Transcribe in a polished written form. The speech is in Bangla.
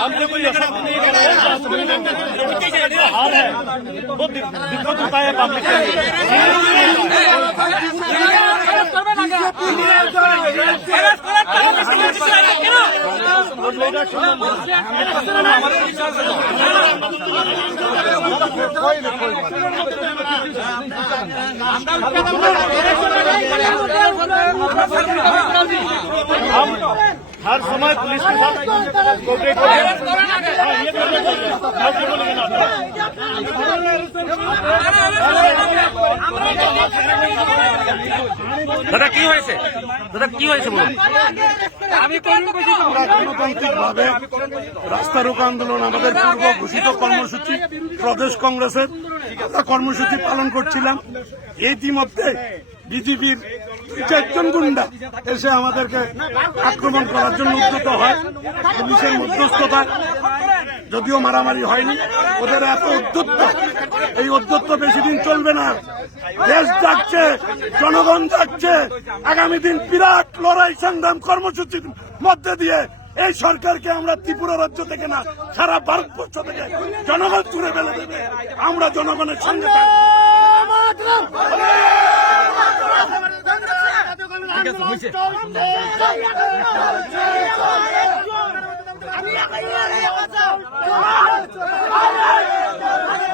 हमसे कोई ऐसा हाल है वो दिक्कत होता है पब्लिक के हम हर समय पुलिस के साथ कोऑपरेट দাদা কি হয়েছে বলুন। গণতান্ত্রিকভাবে রাস্তা রোকো আন্দোলন আমাদের পূর্ব ঘোষিত কর্মসূচি প্রদেশ কংগ্রেসের কর্মসূচি পালন করছিলাম। ইতিমধ্যে বিজেপির 4জন গুন্ডা এসে আমাদেরকে আক্রমণ করার জন্য উদ্যত হয়। পুলিশের মধ্যস্থতা, যদিও মারামারি হয়নি, ওদের এত উদ্যত্ত, এই উদ্যত্ত বেশি দিন চলবে না। দেশ যাচ্ছে, জনগণ যাচ্ছে। আগামী দিন বিরাট লড়াই সংগ্রাম কর্মসূচির মধ্যে দিয়ে এই সরকারকে আমরা ত্রিপুরা রাজ্য থেকে না, সারা ভারতবর্ষ থেকে জনগণ তুলে ফেলে দেবে। আমরা জনগণের সঙ্গে আমি